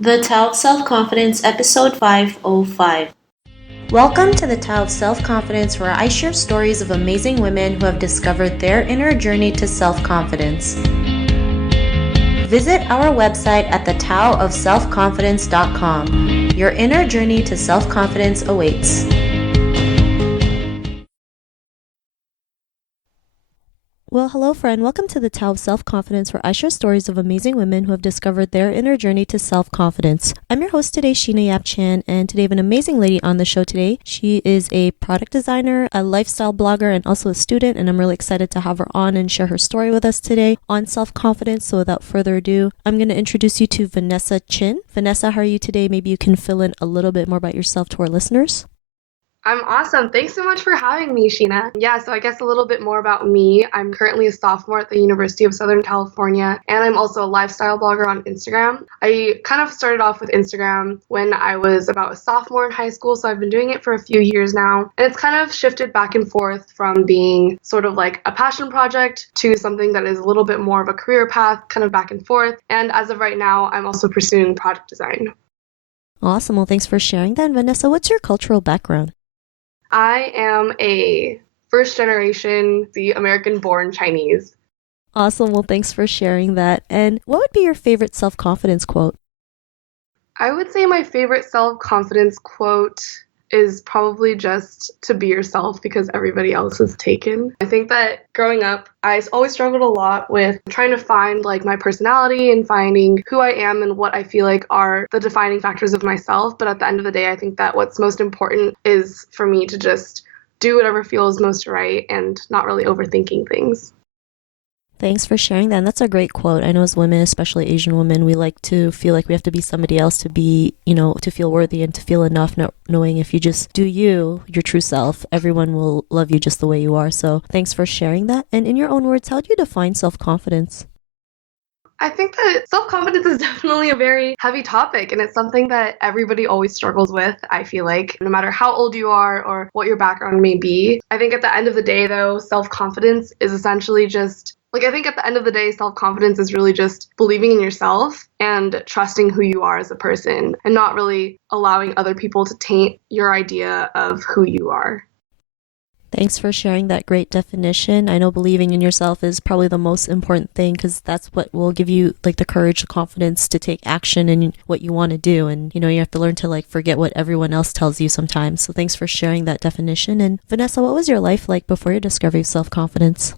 The Tao of Self-Confidence, Episode 505. Welcome to the Tao of Self-Confidence, where I share stories of amazing women who have discovered their inner journey to self-confidence. Visit our website at thetaoofselfconfidence.com. Your inner journey to self-confidence awaits. Well, hello, friend. Welcome to the Tao of Self-Confidence, where I share stories of amazing women who have discovered their inner journey to self-confidence. I'm your host today, Sheena Yap Chan, and today I have an amazing lady on the show today. She is a product designer, a lifestyle blogger, and also a student, and I'm really excited to have her on and share her story with us today on self-confidence. So without further ado, I'm going to introduce you to Vanessa Chin. Vanessa, how are you today? Maybe you can fill in a little bit more about yourself to our listeners. I'm awesome. Thanks so much for having me, Sheena. Yeah, so I guess a little bit more about me. I'm currently a sophomore at the University of Southern California, and I'm also a lifestyle blogger on Instagram. I kind of started off with Instagram when I was about a sophomore in high school, so I've been doing it for a few years now. And it's kind of shifted back and forth from being sort of like a passion project to something that is a little bit more of a career path, kind of back and forth. And as of right now, I'm also pursuing product design. Awesome. Well, thanks for sharing that. And Vanessa, what's your cultural background? I am a first generation, the American born Chinese. Awesome. Well, thanks for sharing that. And what would be your favorite self-confidence quote? I would say my favorite self-confidence quote is probably just to be yourself because everybody else is taken. I think that growing up, I always struggled a lot with trying to find like my personality and finding who I am and what I feel like are the defining factors of myself. But at the end of the day, I think that what's most important is for me to just do whatever feels most right and not really overthinking things. Thanks for sharing that. And that's a great quote. I know as women, especially Asian women, we like to feel like we have to be somebody else to be, to feel worthy and to feel enough, not knowing if you just do you, your true self, everyone will love you just the way you are. So thanks for sharing that. And in your own words, how do you define self-confidence? I think that self-confidence is definitely a very heavy topic, and it's something that everybody always struggles with, I feel like, no matter how old you are or what your background may be. I think at the end of the day, though, self-confidence is essentially just I think at the end of the day, self-confidence is really just believing in yourself and trusting who you are as a person and not really allowing other people to taint your idea of who you are. Thanks for sharing that great definition. I know believing in yourself is probably the most important thing because that's what will give you like the courage, the confidence to take action in what you want to do. And, you have to learn to like forget what everyone else tells you sometimes. So thanks for sharing that definition. And Vanessa, what was your life like before your discovery of self-confidence?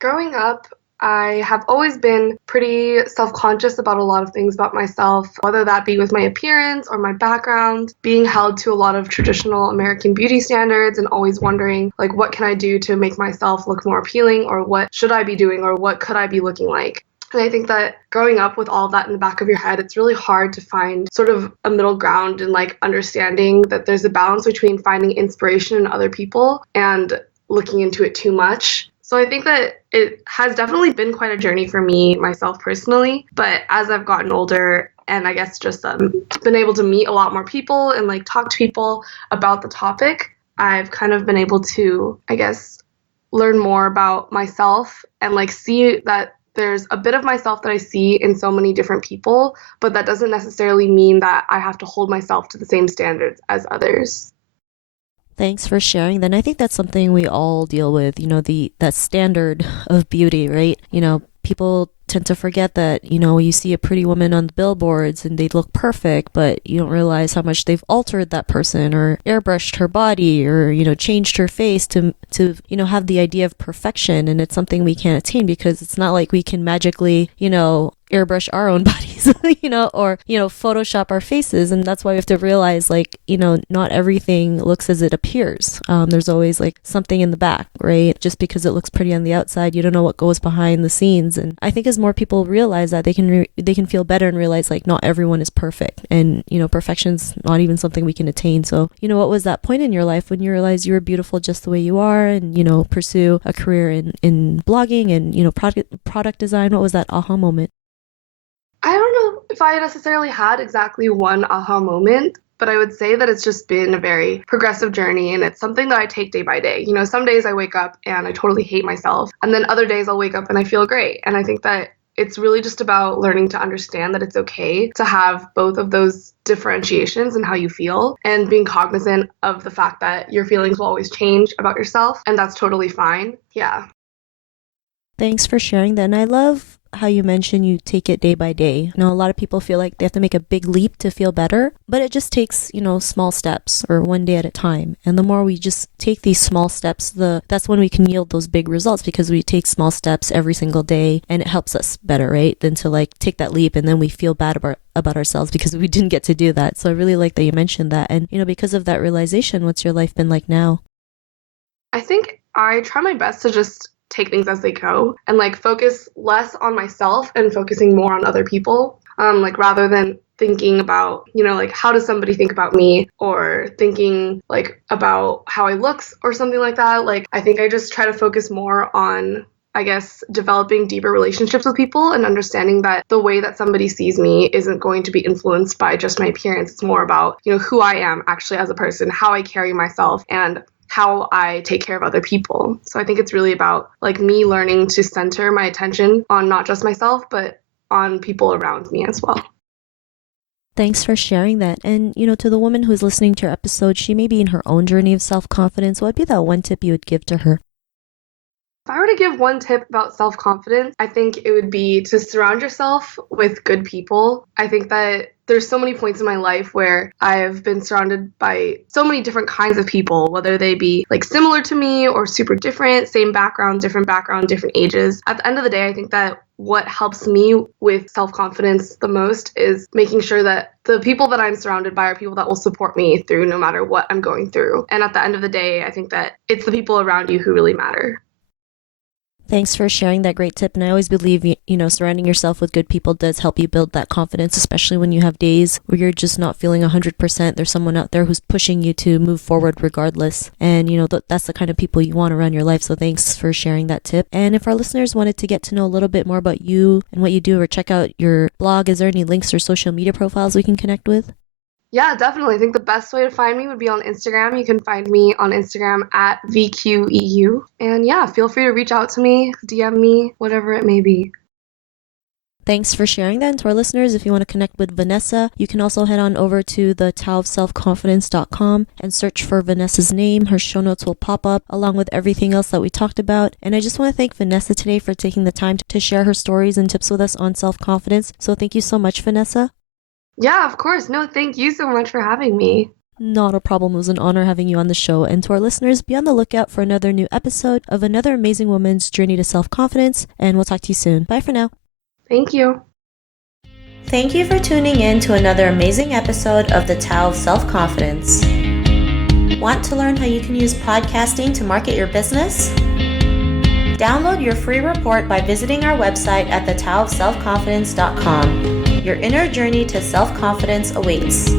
Growing up, I have always been pretty self-conscious about a lot of things about myself, whether that be with my appearance or my background, being held to a lot of traditional American beauty standards and always wondering, like, what can I do to make myself look more appealing, or what should I be doing, or what could I be looking like? And I think that growing up with all of that in the back of your head, it's really hard to find sort of a middle ground and like understanding that there's a balance between finding inspiration in other people and looking into it too much. So I think that it has definitely been quite a journey for me, myself personally. But as I've gotten older and I guess just been able to meet a lot more people and like talk to people about the topic, I've kind of been able to, I guess, learn more about myself and like see that there's a bit of myself that I see in so many different people, but that doesn't necessarily mean that I have to hold myself to the same standards as others. Thanks for sharing. Then I think that's something we all deal with, that standard of beauty, right? People tend to forget that, you see a pretty woman on the billboards and they look perfect, but you don't realize how much they've altered that person or airbrushed her body or, changed her face to have the idea of perfection. And it's something we can't attain because it's not like we can magically, airbrush our own bodies, or, Photoshop our faces. And that's why we have to realize not everything looks as it appears. There's always like something in the back, right? Just because it looks pretty on the outside, you don't know what goes behind the scenes. And I think as more people realize that, they can feel better and realize like not everyone is perfect. And, perfection's not even something we can attain. So, what was that point in your life when you realized you were beautiful just the way you are and, pursue a career in blogging and, product design? What was that aha moment? I don't know if I necessarily had exactly one aha moment, but I would say that it's just been a very progressive journey and it's something that I take day by day. Some days I wake up and I totally hate myself, and then other days I'll wake up and I feel great. And I think that it's really just about learning to understand that it's okay to have both of those differentiations in how you feel and being cognizant of the fact that your feelings will always change about yourself, and that's totally fine. Yeah. Thanks for sharing that. And I love how you mentioned you take it day by day. You know, a lot of people feel like they have to make a big leap to feel better, but it just takes, small steps or one day at a time. And the more we just take these small steps, that's when we can yield those big results, because we take small steps every single day and it helps us better, right? Than to like take that leap and then we feel bad about ourselves because we didn't get to do that. So I really like that you mentioned that. And, because of that realization, what's your life been like now? I think I try my best to just take things as they go and like focus less on myself and focusing more on other people. Like rather than thinking about, like how does somebody think about me, or thinking like about how I looks or something like that. Like I think I just try to focus more on, I guess, developing deeper relationships with people and understanding that the way that somebody sees me isn't going to be influenced by just my appearance. It's more about, who I am actually as a person, how I carry myself, and how I take care of other people. So I think it's really about like me learning to center my attention on not just myself, but on people around me as well. Thanks for sharing that. And, to the woman who's listening to your episode, she may be in her own journey of self-confidence. What would be that one tip you would give to her? If I were to give one tip about self-confidence, I think it would be to surround yourself with good people. I think that there's so many points in my life where I've been surrounded by so many different kinds of people, whether they be like similar to me or super different, same background, different ages. At the end of the day, I think that what helps me with self-confidence the most is making sure that the people that I'm surrounded by are people that will support me through no matter what I'm going through. And at the end of the day, I think that it's the people around you who really matter. Thanks for sharing that great tip. And I always believe, surrounding yourself with good people does help you build that confidence, especially when you have days where you're just not feeling 100%. There's someone out there who's pushing you to move forward regardless. And, that's the kind of people you want around your life. So thanks for sharing that tip. And if our listeners wanted to get to know a little bit more about you and what you do, or check out your blog, is there any links or social media profiles we can connect with? Yeah, definitely. I think the best way to find me would be on Instagram. You can find me on Instagram at VQEU. And yeah, feel free to reach out to me, DM me, whatever it may be. Thanks for sharing that. And to our listeners, if you want to connect with Vanessa, you can also head on over to the taoofselfconfidence.com and search for Vanessa's name. Her show notes will pop up along with everything else that we talked about. And I just want to thank Vanessa today for taking the time to share her stories and tips with us on self-confidence. So thank you so much, Vanessa. Yeah, of course. No, thank you so much for having me. Not a problem. It was an honor having you on the show. And to our listeners, be on the lookout for another new episode of another amazing woman's journey to self-confidence. And we'll talk to you soon. Bye for now. Thank you. Thank you for tuning in to another amazing episode of the Tao of Self-Confidence. Want to learn how you can use podcasting to market your business? Download your free report by visiting our website at thetaoofselfconfidence.com. Your inner journey to self-confidence awaits.